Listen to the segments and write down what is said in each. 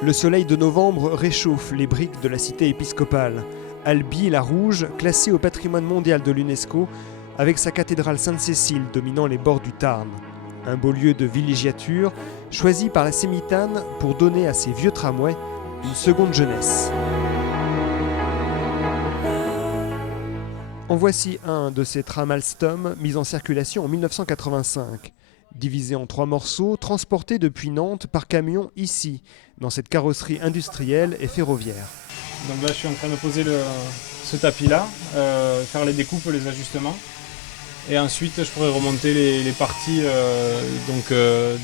Le soleil de novembre réchauffe les briques de la cité épiscopale. Albi la Rouge, classée au patrimoine mondial de l'UNESCO, avec sa cathédrale Sainte-Cécile dominant les bords du Tarn. Un beau lieu de villégiature, choisi par la Sémitane pour donner à ces vieux tramways une seconde jeunesse. En voici un de ces trams Alstom mis en circulation en 1985. Divisé en 3 morceaux, transporté depuis Nantes par camion ici, dans cette carrosserie industrielle et ferroviaire. Donc là je suis en train de poser ce tapis-là, faire les découpes, les ajustements. Et ensuite je pourrais remonter les parties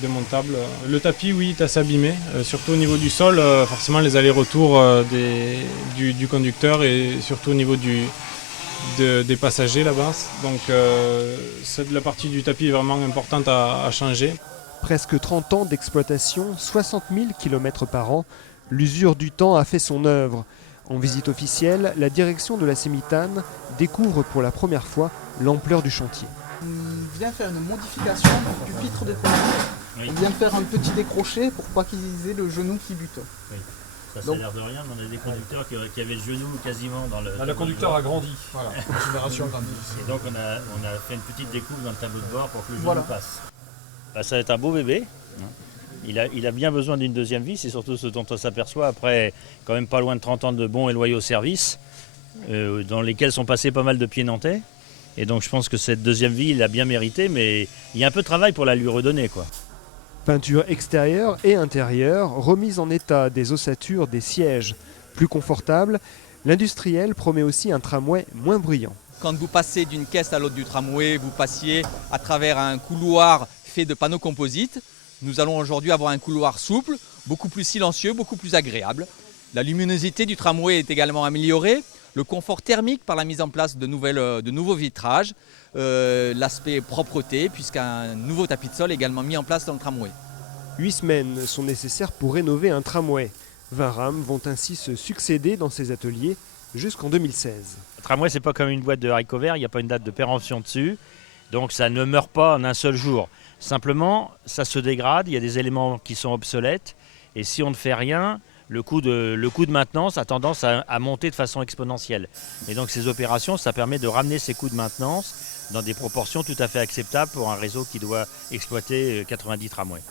démontables. Le tapis oui, il est assez abîmé, surtout au niveau du sol, forcément les allers-retours du conducteur et surtout au niveau des passagers là-bas. Donc la partie du tapis est vraiment importante à changer. Presque 30 ans d'exploitation, 60 000 km par an, l'usure du temps a fait son œuvre. En visite officielle, la direction de la Sémitane découvre pour la première fois l'ampleur du chantier. On vient faire une modification du pitre de tramway. Oui. On vient faire un petit décroché pour pas qu'ils aient le genou qui bute. Oui. Ça a l'air de rien, mais on a des conducteurs qui avaient le genou quasiment dans le... Le conducteur a grandi, voilà, la génération grandit. Et donc on a fait une petite découpe dans le tableau de bord pour que le genou passe. Bah, ça va être un beau bébé. Il a bien besoin d'une deuxième vie, c'est surtout ce dont on s'aperçoit après quand même pas loin de 30 ans de bons et loyaux services, dans lesquels sont passés pas mal de pieds nantais. Et donc je pense que cette deuxième vie, il l'a bien mérité, mais il y a un peu de travail pour la lui redonner, quoi. Peinture extérieure et intérieure, remise en état des ossatures des sièges. Plus confortable, l'industriel promet aussi un tramway moins bruyant. Quand vous passez d'une caisse à l'autre du tramway, vous passiez à travers un couloir fait de panneaux composites. Nous allons aujourd'hui avoir un couloir souple, beaucoup plus silencieux, beaucoup plus agréable. La luminosité du tramway est également améliorée. Le confort thermique par la mise en place de nouveaux vitrages. L'aspect propreté, puisqu'un nouveau tapis de sol est également mis en place dans le tramway. 8 semaines sont nécessaires pour rénover un tramway. 20 rames vont ainsi se succéder dans ces ateliers jusqu'en 2016. Le tramway, c'est pas comme une boîte de haricots verts, il n'y a pas une date de péremption dessus. Donc ça ne meurt pas en un seul jour. Simplement, ça se dégrade, il y a des éléments qui sont obsolètes. Et si on ne fait rien, le coût de maintenance a tendance à monter de façon exponentielle. Et donc ces opérations, ça permet de ramener ces coûts de maintenance dans des proportions tout à fait acceptables pour un réseau qui doit exploiter 90 tramways.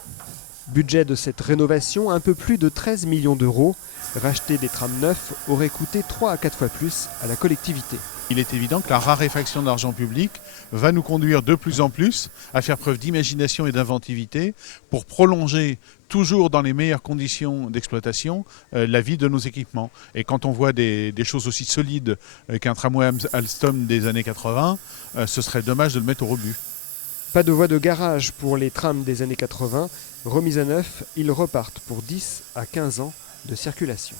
Budget de cette rénovation, un peu plus de 13 millions d'euros. Racheter des trams neufs aurait coûté 3 à 4 fois plus à la collectivité. Il est évident que la raréfaction de l'argent public va nous conduire de plus en plus à faire preuve d'imagination et d'inventivité pour prolonger toujours dans les meilleures conditions d'exploitation la vie de nos équipements. Et quand on voit des choses aussi solides qu'un tramway Alstom des années 80, ce serait dommage de le mettre au rebut. Pas de voie de garage pour les trams des années 80. Remis à neuf, ils repartent pour 10 à 15 ans de circulation.